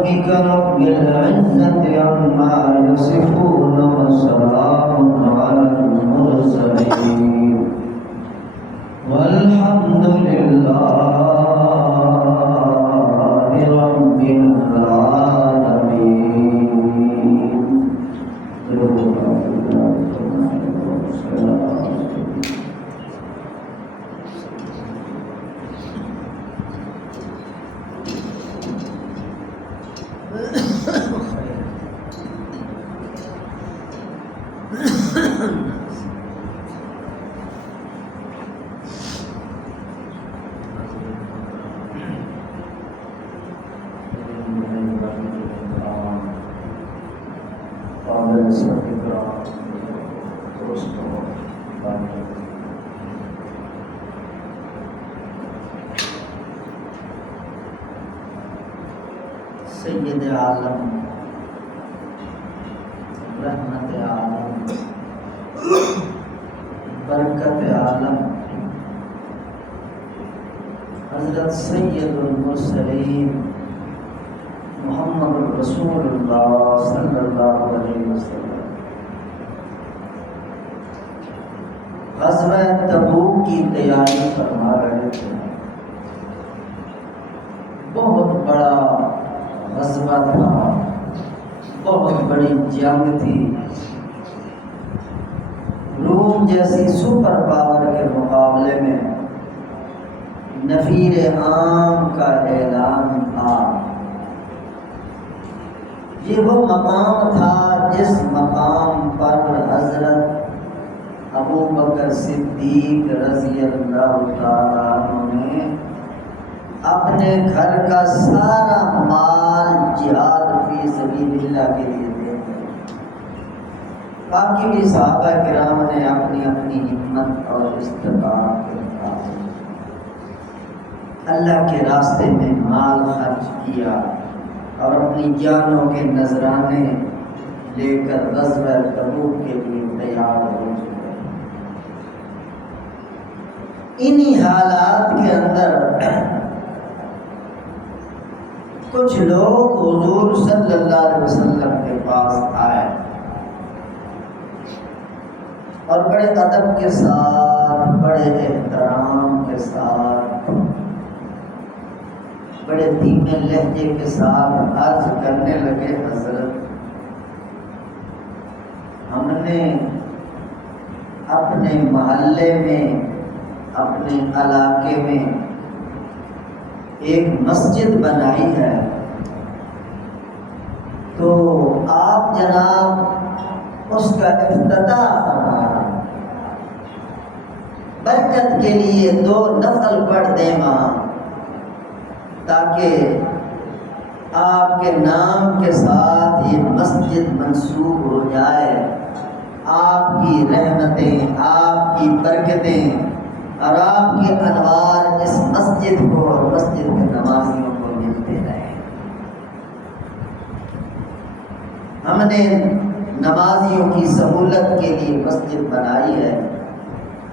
ربك رب العزة عما يصفون وسلام على المرسلين والحمد لله رب العالمين. سید عالم، رحمت عالم، برکت عالم، حضرت سید المرسلین محمد رسول اللہ صلی اللہ علیہ وسلم غزوہ تبوک کی تیاری فرما رہے تھے. بہت بڑا غزوہ تھا، بہت بڑی جنگ تھی. روم جیسی سپر پاور کے مقابلے میں نفیر عام کا اعلان تھا. یہ وہ مقام تھا جس مقام پر حضرت ابو بکر صدیق رضی اللہ تعالیٰ عنہ نے اپنے گھر کا سارا مال جہاد فی سبیل اللہ کے لیے دے دیا. باقی بھی صحابہ کرام نے اپنی اپنی ہمت اور استطاعت کے مطابق اللہ کے راستے میں مال خرچ کیا اور اپنی جانوں کے نذرانے لے کر غزوہ تبوک کے لیے تیار ہو چکے. انہی حالات کے اندر کچھ لوگ حضور صلی اللہ علیہ وسلم کے پاس آئے اور بڑے ادب کے ساتھ، بڑے احترام کے ساتھ، بڑے دھیمے لہجے کے ساتھ عرض کرنے لگے، حضرت ہم نے اپنے محلے میں، اپنے علاقے میں ایک مسجد بنائی ہے، تو آپ جناب اس کا افتتاح فرمائیں، برکت کے لیے 2 نفل پڑھ دیں وہاں، تاکہ آپ کے نام کے ساتھ یہ مسجد منسوب ہو جائے. آپ کی رحمتیں، آپ کی برکتیں اور آپ کے انوار اس مسجد کو اور مسجد کے نمازیوں کو ملتے رہیں. ہم نے نمازیوں کی سہولت کے لیے مسجد بنائی ہے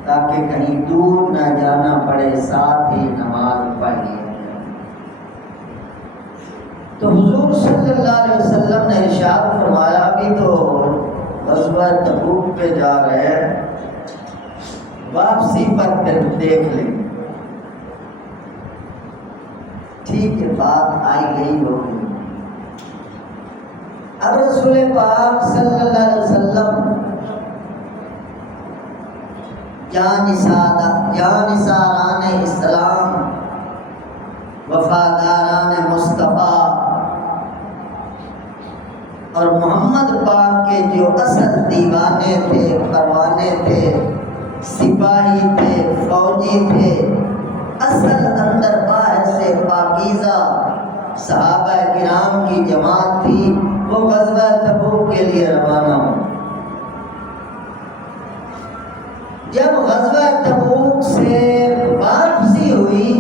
تاکہ کہیں دور نہ جانا پڑے، ساتھ ہی نماز پڑھ لی. تو حضور صلی اللہ علیہ وسلم نے ارشاد فرمایا، ابھی تو غزوہ تبوک پہ جا رہے ہیں، واپسی پر پھر دیکھ لیں. ٹھیک ہے، بات آئی گئی ہوگی. اب رسول پاک صلی اللہ علیہ وسلم جانثاران اسلام، وفاداران مصطفیٰ اور محمد پاک کے جو اصل دیوانے تھے، پروانے تھے، سپاہی تھے، فوجی تھے، اصل اندر باہر سے پاکیزہ صحابہ کرام کی جماعت تھی، وہ غزوہ تبوک کے لیے روانہ ہو. جب غزوہ تبوک سے واپسی ہوئی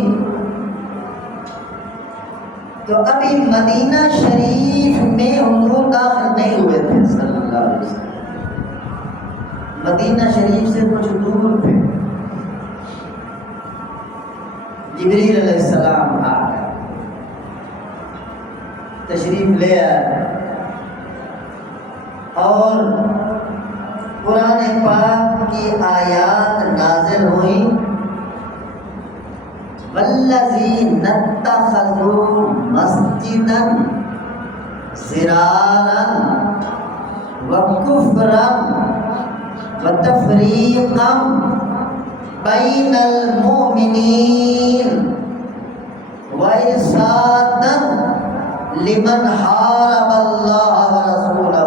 تو ابھی مدینہ شریف میں حضور داخل نہیں ہوئے تھے صلی اللہ علیہ وسلم. مدینہ شریف سے کچھ دور تھے. جبریل علیہ السلام آ گئے. تشریف لے آئے اور قرآن پاک کی آیات نازل ہوئیں، والذین اتخذوا مسجدا ضرارا وکفرا وتفریقا بین المؤمنین وارصادا لمن حارب اللہ ورسولہ۔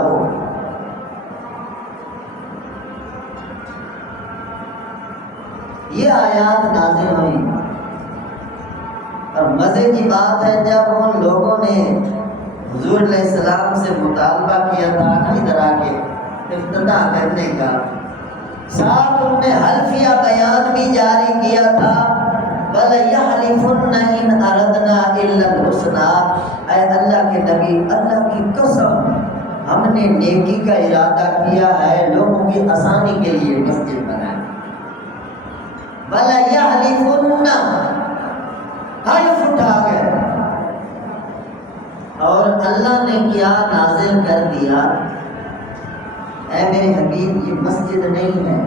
یہ آیات نازل ہوئی اور مزے کی بات ہے جب ان لوگوں نے حضور علیہ السلام سے مطالبہ کیا تھا ادھر آ کے افتتاح کرنے کا، ساتھ ان نے حلفیہ بیان بھی جاری کیا تھا، وَلَيَحْلِفُنَّ إِنْ أَرَدْنَا إِلَّا الْحُسْنَىٰ، اے اللہ کے نبی، اللہ کی قسم ہم نے نیکی کا ارادہ کیا ہے، لوگوں کی آسانی کے لیے مسجد بنائیں۔ وَلَيَحْلِفُنَّ، حلف اٹھا گئے، اور اللہ نے کیا نازل کر دیا، اے میرے حبیب یہ مسجد نہیں ہے،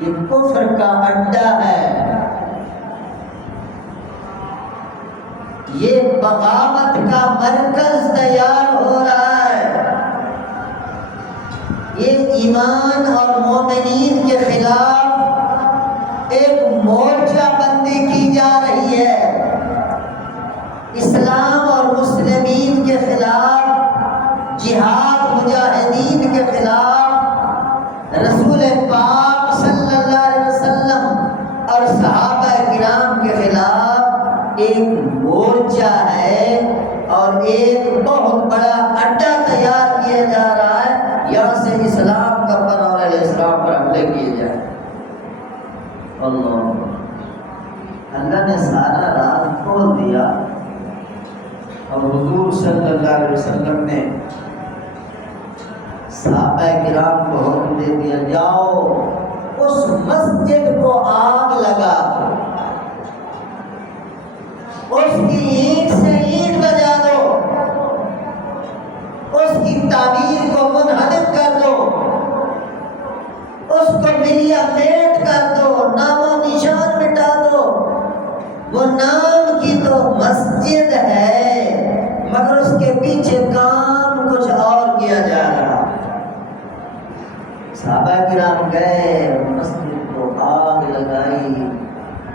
یہ کفر کا اڈا ہے، یہ بغاوت کا مرکز تیار ہو رہا ہے، یہ ایمان اور مومنین کے خلاف ایک مورچہ بندی کی جا رہی ہے، اسلام اور مسلمین کے خلاف، جہاد مجاہدین کے خلاف، رسول پاک صلی اللہ علیہ وسلم اور صحابہ کرام کے خلاف ایک مورچہ ہے اور ایک بہت بڑا اڈا تیار کیا جا رہا ہے، یہاں سے اسلام کا پر اور علیہ السلام پر حملے کیے جائیں۔ اللہ نے سارا راز کھول دیا اور حضور صلی اللہ علیہ وسلم نے صحابہ کرام کو حکم دے دیا، جاؤ اس مسجد کو آگ لگا دو، اس کی اینٹ سے اینٹ بجا دو، اس کی تعمیر کو منہدم کر دو، اس کو ملیا میٹ کر دو، نام و نشان مٹا دو۔ وہ نام کی تو مسجد ہے مگر اس کے پیچھے کام کچھ اور کیا جا رہا۔ صحابہ کرام گئے، مسجد کو آگ لگائی،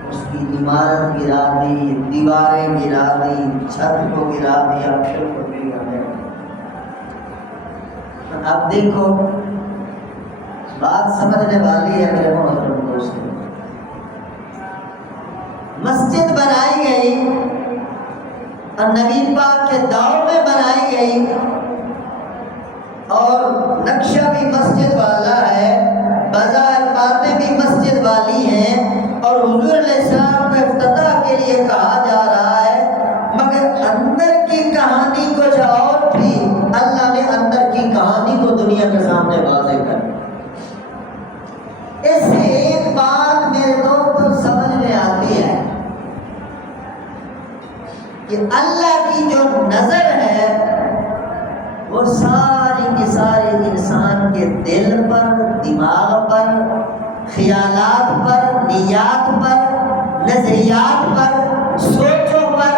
اس کی عمارت گرا دی، دیواریں گرا دی، چھت کو گرا دیا، پھر کو بھی گئے۔ اب دیکھو بات سمجھنے والی ہے میرے محترم دوستو، مسجد بنائی گئی اور نبی پاک کے دور میں بنائی گئی اور نقشہ بھی مسجد والا ہے، بازار باتیں بھی مسجد والی ہیں، اور حضور علیہ السلام کو افتتاح کے لیے کہا جا رہا ہے، مگر اندر کی کہانی کچھ اور تھی۔ اللہ نے اندر کی کہانی کو دنیا کے سامنے واضح کر دیا۔ اس سے ایک بات میرے دوستوں سمجھ میں آتی ہے کہ اللہ کی جو نظر ہے وہ ساری کی ساری انسان کے دل پر، دماغ پر، خیالات پر، نیات پر، نظریات پر، سوچوں پر،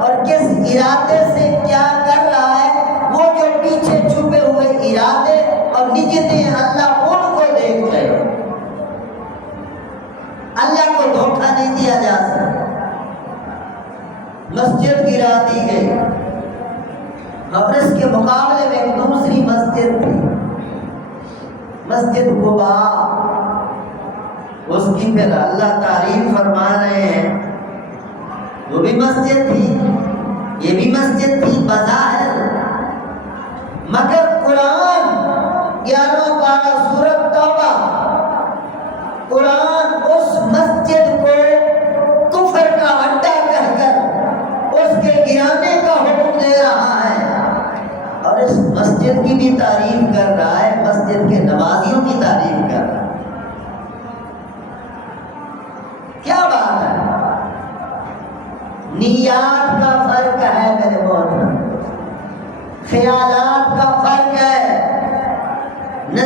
اور کس ارادے سے کیا کر رہا ہے، وہ جو پیچھے چھپے ہوئے ارادے اور نیتیں اللہ ان کو دیکھتے ہیں۔ اللہ کو دھوکہ نہیں دیا جا سکتا۔ مسجد گرا دی گئی اور اس کے مقابلے میں ایک دوسری مسجد تھی، مسجد قباء، اس کی پھر اللہ تعریف فرما رہے ہیں، وہ بھی مسجد تھی، یہ بھی مسجد تھی بظاہر، مگر قرآن 11واں پارہ سورۃ توبہ، قرآن اس مسجد کو کفر کا اڈا کہہ کر اس کے گرانے کا حکم دے رہا ہے، اور اس مسجد کی بھی تعریف کر رہا ہے، مسجد کے نمازیوں کی تعریف کر رہا ہے۔ کیا بات ہے؟ نیات کا فرق ہے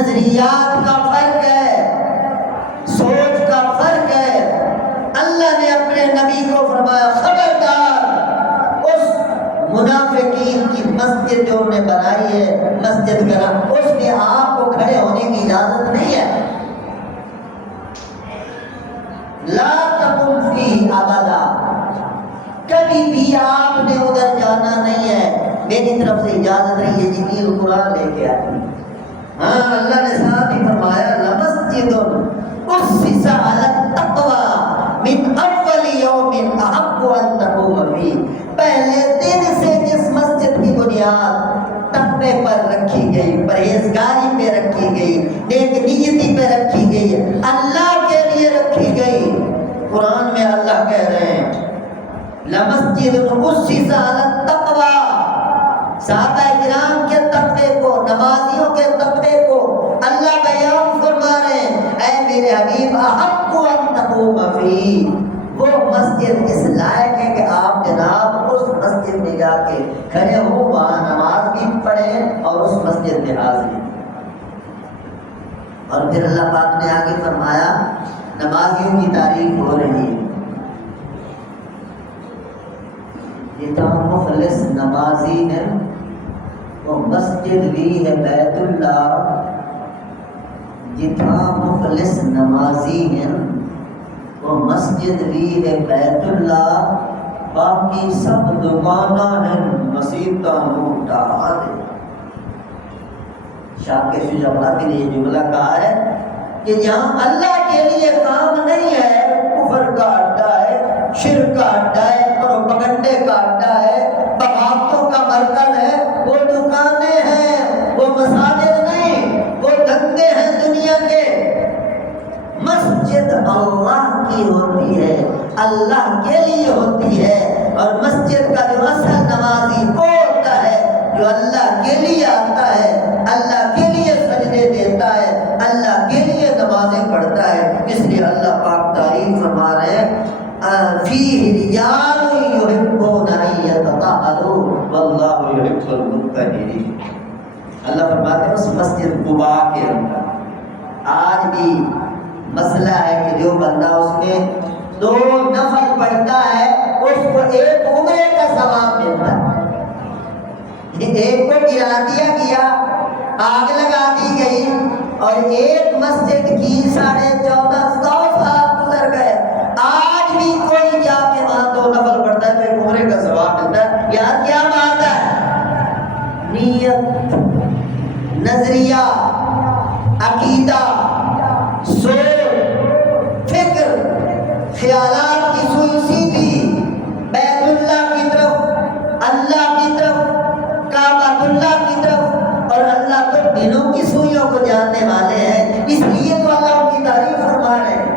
نظریات کا فرق ہے، سوچ کا فرق ہے۔ اللہ نے اپنے نبی کو فرمایا خبردار اس منافقین کی مسجد جو انہوں نے بنائی ہے مسجد کا نام، اس میں آپ کو کھڑے ہونے کی اجازت نہیں ہے، لا تقم فی ابدا، کبھی بھی آپ نے ادھر جانا نہیں ہے، میری طرف سے اجازت نہیں ہے۔ جبریل قرآن لے کے آتی، ہاں اللہ نے ساتھ ہی فرمایا لمسجد اسس علی التقوی من اول یوم احق ان تقوم فیہ، پہلے دن سے جس مسجد کی بنیاد تقوی پر رکھی گئی، پرہیزگاری پہ رکھی گئی، نیک نیتی پہ رکھی گئی، اللہ کے لیے رکھی گئی۔ قرآن میں اللہ کہہ رہے ہیں لمسجد اسس علی التقوی، صحابہ کرام کے تقوی کو، نمازیوں کے تقوی کو اللہ بیان فرما رہے ہیں، اے میرے حبیب احق ان تقوم فیہ، وہ مسجد اس لائق ہے کہ آپ جناب اس مسجد میں جا کے کھڑے ہو، وہاں نماز بھی پڑھیں اور اس مسجد میں حاضری۔ اور پھر اللہ پاک نے آگے فرمایا نمازیوں کی تعریف ہو رہی ہے، جتنا مخلص نمازی ہے وہ مسجد بھی ہے بیت اللہ، جتنا مخلص نمازی ہے وہ مسجد بھی ہے بیت اللہ، باقی سب دکاناں ہیں مسیتاں لوٹا دے۔ شاہ کے شجاعت نے یہ جملہ کہا ہے کہ جہاں اللہ کے لیے کام نہیں ہے، کفر کا اڈا ہے، شرک کا اڈا ہے، پروپگنڈے کا اڈا ہے، بغاوتوں کا مرکز ہے، وہ دکانیں ہیں، وہ مساجد نہیں، وہ دھندے ہیں دنیا کے۔ مسجد اللہ کی ہوتی ہے، اللہ کے لیے ہوتی ہے، اور مسجد کا جو اصل نمازی وہ ہوتا ہے جو اللہ کے لیے آتا ہے، اللہ کے لیے سجدے دیتا ہے، اللہ کے لیے نمازیں پڑھتا ہے۔ اس لیے اللہ پاک تعریف فرما رہے ہیں فیہ رجال یحبون ان یتطہروا واللہ یحب المطہرین۔ اللہ فرماتے ہیں اس مسجد قباء کے اندر آج بھی مسئلہ ہے کہ جو بندہ اس میں 2 نفل پڑھتا ہے اس کو 1 عمرے کا ثواب ملتا ہے۔ ایک کو گرا دیا گیا، آگ لگا دی گئی، اور ایک مسجد کی 1450 سال گزر گئے، آج بھی کوئی جا کے وہاں 2 نفل پڑھتا ہے تو 1 عمرے کا ثواب ملتا ہے۔ یار کیا بات ہے، نیت، نظریہ، عقیدہ، سوچ، فکر، خیالات کی سوئی سیدھی بیت اللہ کی طرف، اللہ کی طرف، کعبۃ اللہ کی طرف، اور اللہ تو دلوں کی سوئیوں کو جاننے والے ہیں، اس لیے تو اللہ ان کی تعریف فرما رہے ہیں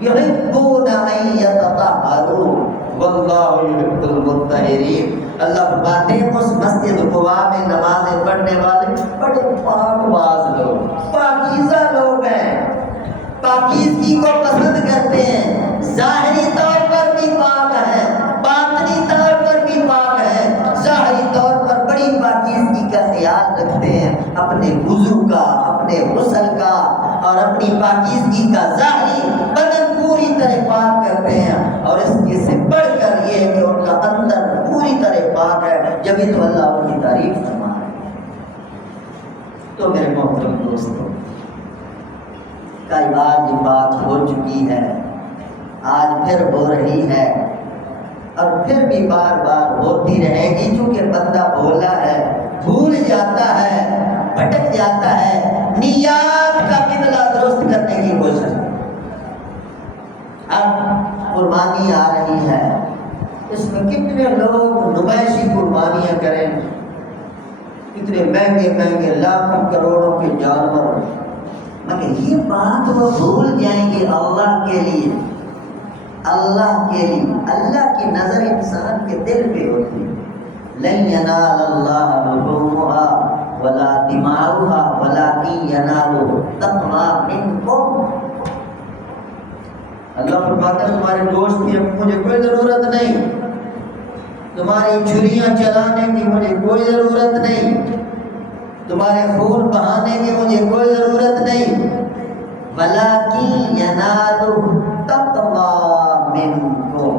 یحبون ان یتطہروا واللہ یحب المطہرین۔ اللہ فرماتے ہیں اس مسجد قباء میں نمازیں پڑھنے والے بڑے پاک باز لوگ، پاکیزہ لوگ ہیں، پاکیزگی کو پسند کرتے ہیں، ظاہری طور پر بھی پاک ہیں، باطنی طور پر بھی پاک ہیں، ظاہری طور پر بڑی پاکیزگی کا خیال رکھتے ہیں، اپنے وضو کا، اپنے غسل کا اور اپنی پاکیزگی کا ظاہری بدن پوری طرح پاک کرتے ہیں، اور اس کے سے بڑھ کر یہ کہ ان کا اندر پوری طرح پاک ہے، جبھی تو اللہ ان کی تعریف فرما رہا ہے۔ تو میرے محترم دوستوں، کئی بار یہ بات ہو چکی ہے، آج پھر ہو رہی ہے، اور پھر بھی بار بار ہوتی رہے گی، چونکہ بندہ بھولا ہے، بھول جاتا ہے، بھٹک جاتا ہے، نیات کا قبلہ درست کرنے کی کوشش۔ اب قربانی آ رہی ہے، اس میں کتنے لوگ نمائشی قربانیاں کریں، کتنے مہنگے مہنگے لاکھوں کروڑوں کے جانور، مگر یہ بات وہ بھول جائیں گے اللہ کے لیے، اللہ کے لیے۔ اللہ کی نظر انسان کے دل پہ ہوتی ہے، لن ینال اللہ لحومها ولا دماؤها ولکن ینالہ التقوی منکم۔ اللہ فرماتا ہے تمہارے گوشت کی مجھے کوئی ضرورت نہیں، تمہاری چھریاں چلانے کی مجھے کوئی ضرورت نہیں، تمہارے خون بہانے کی مجھے کوئی ضرورت نہیں، وَلَٰكِن يَنَالُهُ التَّقْوَىٰ مِنكُمْ،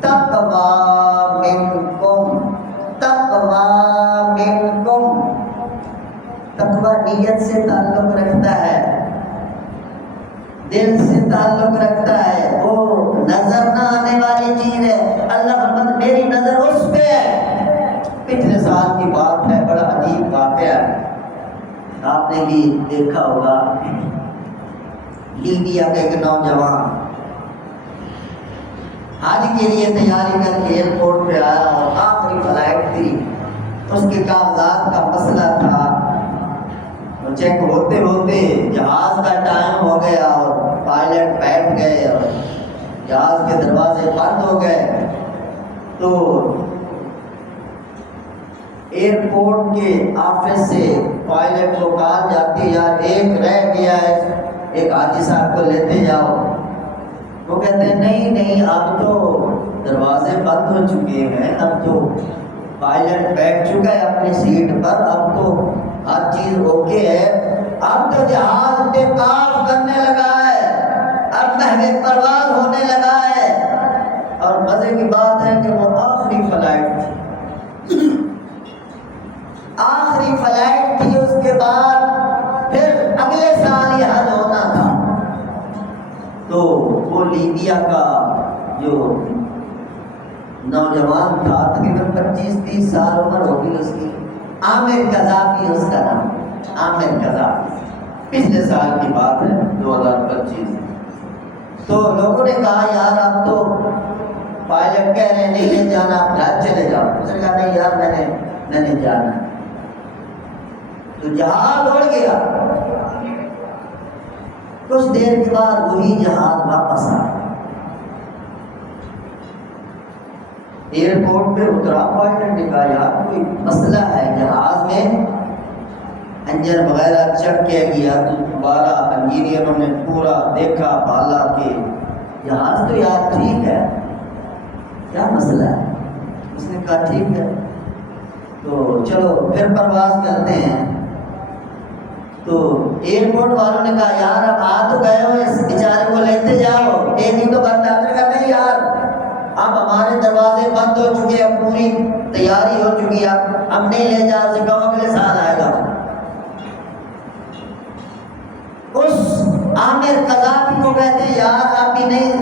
تقویٰ منکم، تقویٰ منکم۔ تقویٰ نیت سے تعلق رکھتا ہے، دل سے تعلق رکھتا ہے، وہ نظر نہ آنے والی چیز ہے۔ اللہ فرماتا میری نظر اس پہ ہے۔ پچھلے سال کی بات ہے، بڑا عجیب واقعہ ہے، آپ نے بھی دیکھا ہوگا۔ لیبیا کے ایک نوجوان حج کے لیے تیاری کر کے ایئرپورٹ پہ آیا اور آخری فلائٹ تھی، اس کے کاغذات کا مسئلہ تھا، چیک ہوتے ہوتے جہاز کا ٹائم ہو گیا اور پائلٹ بیٹھ گئے اور جہاز کے دروازے بند ہو گئے، تو ایئرپورٹ کے آفس سے پائلٹ کو کال جاتی ہے یار ایک رہ گیا ہے، ایک حاجی صاحب کو لیتے جاؤ۔ وہ کہتے ہیں نہیں نہیں اب تو دروازے بند ہو چکے ہیں، اب تو پائلٹ بیٹھ چکا ہے اپنی سیٹ پر، اب تو ہر چیز اوکے ہے، اب تو جہاز ٹیک-آف کرنے لگا ہے، اب محو پرواز ہونے لگا ہے۔ اور مزے کی بات ہے کہ وہ آخری فلائٹ تھی، آخری فلائٹ تھی، اس کے بعد پھر اگلے سال یہ حج ہونا تھا۔ تو وہ لیبیا کا جو نوجوان تھا، تقریباً 25-30 سال عمر ہوگی اس کی، عامر قذافی اس کا نام، عامر قذافی، پچھلے سال کی بات ہے 2025۔ تو لوگوں نے کہا یار اب تو پائلٹ کہہ رہے ہیں نہیں لے جانا، آپ گھر چلے جاؤ۔ اس نے کہا نہیں یار میں نے جانا ہے۔ تو جہاز اڑ گیا، کچھ دیر کے بعد وہی جہاز واپس آ گیا، ایئرپورٹ پہ اترا، پائلٹ نے کہا یار کوئی مسئلہ ہے جہاز میں، انجن وغیرہ چیک کیا گیا تو دوبارہ انجینئروں نے پورا دیکھا بالا کہ جہاز تو یار ٹھیک ہے، کیا مسئلہ ہے؟ اس نے کہا ٹھیک ہے تو چلو پھر پرواز کرتے ہیں۔ تو ایئرپورٹ والوں نے کہا یار اب آ تو گئے ہو، اس بیچارے کو لیتے جاؤ، ایک ہی تو بندہ ہے۔ کہا نہیں یار اب ہمارے دروازے بند ہو چکے، اب پوری تیاری ہو چکی ہے، اب ہم نہیں لے جا سکتے، اگلے سال آئے گا۔ اس عامر قذافی کو کہتے ہیں یار آپ بھی نہیں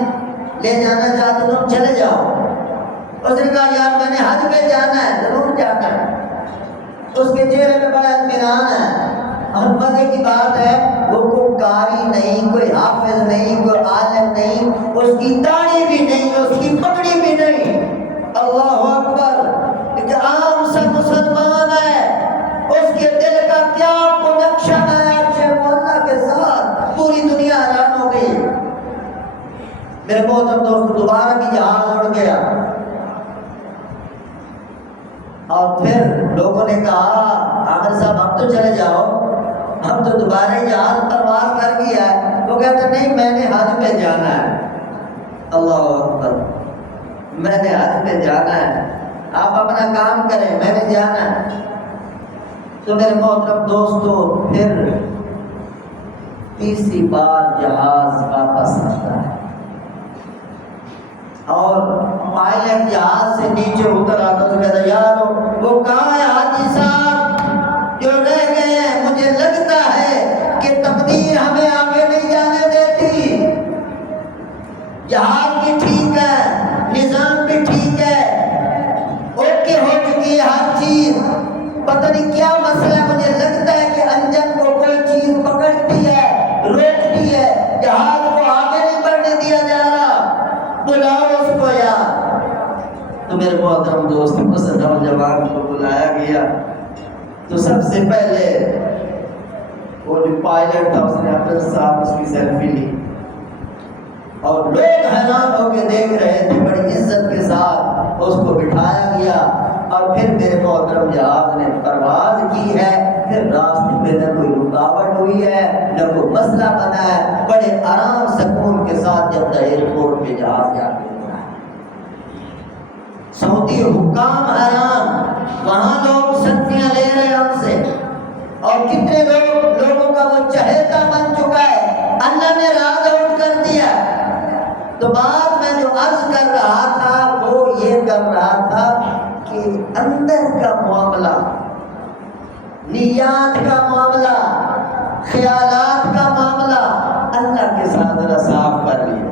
لے جانا چاہتے تم چلے جاؤ۔ اس نے کہا یار میں نے حج پہ جانا ہے، ضرور جانا ہے۔ اس کے چہرے پہ بڑا اطمینان ہے، اور مزے کی بات ہے وہ کوئی قاری نہیں، کوئی حافظ نہیں، کوئی عالم نہیں، اس کی داڑھی بھی نہیں، اس کی پگڑی بھی نہیں، اللہ اکبر، ایک عام سا مسلمان ہے۔ اس کے دل کا کیا کنیکشن ہے اللہ کے ساتھ، پوری دنیا حیران ہو گئی۔ میرے محترم دوست دوبارہ بھی جہاز اڑ گیا، اور پھر لوگوں نے کہا عامر صاحب اب تو چلے جاؤ، اب تو دوبارہ جہاز پرواز کر گیا ہے۔ وہ کہتے نہیں میں نے حج پہ جانا ہے، اللہ اکبر، میں نے حج پہ جانا ہے، آپ اپنا کام کریں، میں نے جانا ہے۔ تو میرے محترم دوستو پھر تیسری بار جہاز واپس آتا ہے، اور پائلٹ جہاز سے نیچے اتر آتا تو کہتا یار وہ کہاں ہے حاجی صاحب جو رہ گئے ہیں، مجھے لگتا ہے کہ تقدیر ہمیں آگے نہیں جانے دیتی، جہاز بھی ٹھیک ہے، نظام بھی ٹھیک ہے، اوکے ہو چکی ہے ہر چیز، پتہ نہیں کیا مسئلہ ہے، مجھے لگتا ہے کہ انجن کو کوئی چیز پکڑتی ہے، روکتی ہے، جہاز کو آگے نہیں بڑھنے دیا جا رہا، بلاؤ اس کو یار۔ تو میرے محترم دوست اس نوجوان کو بلایا گیا، تو سب سے پہلے وہ جو پائلٹ تھا اس نے اپنے ساتھ اس کی سیلفی لی، اور لوگ حیران ہو کے دیکھ رہے تھے، بڑی عزت کے ساتھ اس کو بٹھایا گیا، اور پھر میرے محترم جہاز نے پرواز کی ہے۔ پھر راستے میں نہ کوئی رکاوٹ ہوئی ہے، نہ کوئی مسئلہ بنا ہے، بڑے آرام سکون کے ساتھ جب ایئرپورٹ پہ جہاز جا کے اترا ہے۔ سعودی حکام حیران، وہاں لوگ سلفیاں لے رہے ہیں ہم سے، چہیتا بن چکا ہے، اللہ نے راز آؤٹ کر دیا۔ تو بات میں جو عرض کر رہا تھا وہ یہ کر رہا تھا کہ اندر کا معاملہ، نیات کا معاملہ، خیالات کا معاملہ اللہ کے ساتھ ذرا صاف کر لیا۔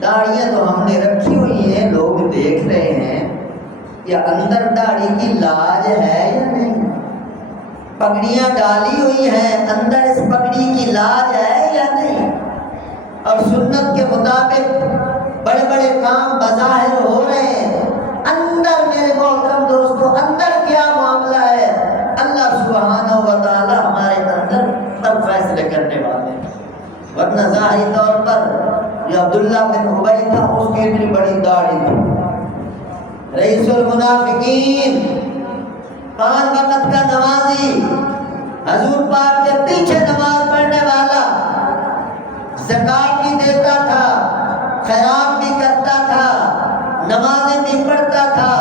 داڑیاں تو ہم نے رکھی ہوئی ہیں، لوگ دیکھ رہے ہیں، یا اندر داڑھی کی لاج ہے یا نہیں؟ پگڑیاں ڈالی ہوئی ہیں، اندر اس پگڑی کی لاج ہے یا نہیں؟ اور سنت کے مطابق بڑے بڑے کام بظاہر ہو رہے ہیں، اندر میرے محترم دوستو اندر کیا معاملہ ہے؟ اللہ سبحانہ و تعالی ہمارے اندر تب فیصلے کرنے والے ہیں، ورنہ ظاہری طور پر یہ عبداللہ بن ابی تھا، اس کی اتنی بڑی داڑھی تھی، رئیس المنافقین، 5 وقت کا نمازی، حضور پاک کے پیچھے نماز پڑھنے والا، زکات بھی دیتا تھا، خیرات بھی کرتا تھا، نمازیں بھی پڑھتا تھا،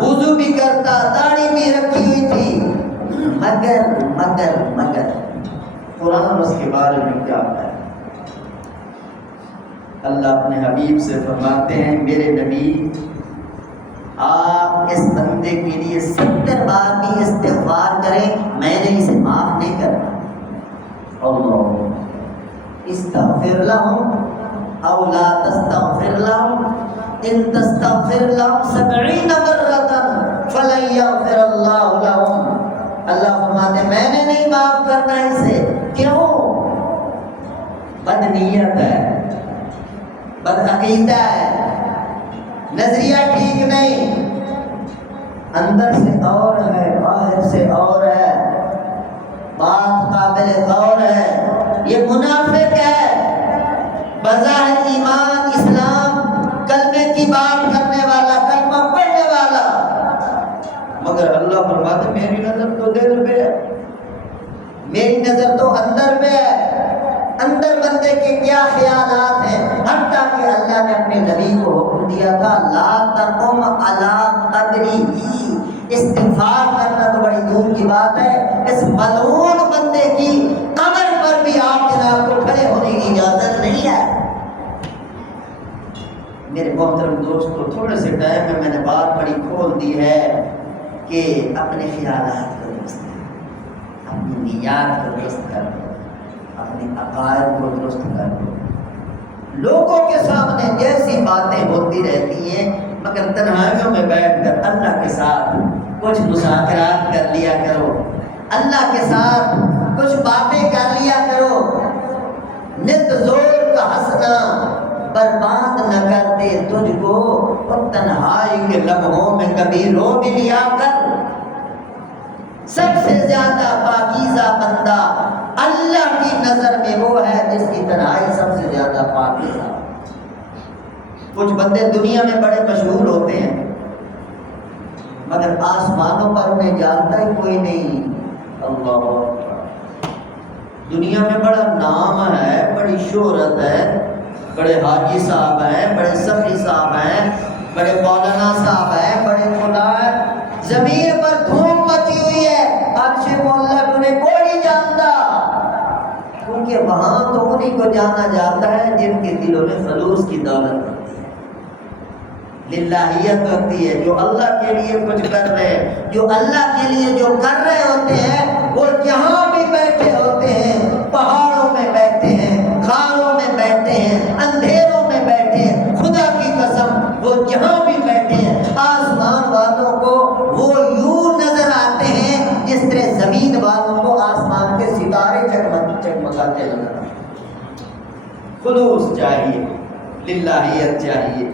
وضو بھی کرتا، داڑھی بھی رکھی ہوئی تھی، مگر قرآن اس کے بارے میں کیا ہے؟ اللہ اپنے حبیب سے فرماتے ہیں میرے نبی آپ اس بندے کے لیے 70 بار بھی استغفار کریں، میں نے اسے معاف نہیں کرنا۔ اللہ استغفر لهم او لا تستغفر لهم ان تستغفر لهم 70 مرة فلن يغفر الله لهم۔ اللہ فرماتے میں نے نہیں معاف کرنا اسے، کیوں؟ بد نیت ہے، بد عقیدہ ہے، نظریہ ٹھیک نہیں، اندر سے اور ہے باہر سے اور ہے، بات قابل غور ہے، یہ منافق ہے، بظاہر ایمان اسلام کلمے کی بات کرنے والا، کلمہ پڑھنے والا، مگر اللہ فرماتے میری نظر تو دل پہ ہے، میری نظر تو اندر پہ ہے، اندر بندے کے کیا خیالات ہیں۔ حتیٰ کہ اللہ نے اپنے نبی کو حکم دیا تھا لا تقم علی قبری، استغفار کرنا تو بڑی دور کی بات ہے، اس ملعون بندے کی قبر پر بھی آپ جناب کو کھڑے ہونے کی اجازت نہیں ہے۔ میرے محترم دوستو تھوڑے سے ٹائم میں نے بات بڑی کھول دی ہے کہ اپنے خیالات کو درست کرو، اپنی نیات کو درست کرو، اپنے عقائد کو درست کرو۔ لوگوں کے سامنے جیسی باتیں ہوتی رہتی ہیں، مگر تنہائیوں میں بیٹھ کر اللہ کے ساتھ کچھ مذاکرات کر لیا کرو، اللہ کے ساتھ کچھ باتیں کر لیا کرو۔ نت زور کا ہنسنا برباد نہ کر دے تجھ کو، اور تنہائی کے لمحوں میں کبھی رو بھی لیا کر۔ سب سے زیادہ پاکیزہ بندہ اللہ کی نظر میں وہ ہے جس کی تنہائی سب سے زیادہ پاکیزہ۔ کچھ بندے دنیا میں بڑے مشہور ہوتے ہیں مگر آسمانوں پر انہیں جانتا ہی کوئی نہیں۔ اللہ دنیا میں بڑا نام ہے، بڑی شہرت ہے، بڑے حاجی صاحب ہیں، بڑے صفی صاحب ہیں، بڑے مولانا صاحب ہیں، بڑے فلاں ہیں، زمین پر دھوم مچی ہوئی ہے، عرش مولا کو انہیں کوئی نہیں جانتا، کیونکہ وہاں تو انہیں کو جانا جاتا ہے جن کے دلوں میں خلوص کی دولت ہے، للہیت ہوتی ہے، جو اللہ کے لیے کچھ کر رہے ہیں، جو اللہ کے لیے جو کر رہے ہوتے ہیں، وہ جہاں بھی بیٹھے ہوتے ہیں، پہاڑوں میں بیٹھے ہیں، خاروں میں بیٹھے ہیں، اندھیروں میں بیٹھے ہیں، خدا کی قسم وہ جہاں بھی بیٹھے ہیں آسمان والوں کو وہ یوں نظر آتے ہیں جس طرح زمین والوں کو آسمان کے ستارے چکمکاتے نظر آتے ہیں۔ خلوص چاہیے، للہیت چاہیے،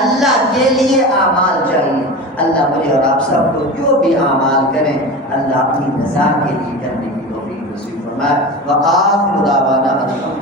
اللہ کے لیے اعمال چاہیے۔ اللہ مجھے اور آپ سب کو جو بھی اعمال کریں اللہ اپنی رضا کے لیے کرنے کی توفیق نصیب فرمائے۔ وآخر دعوانا الحمدللہ۔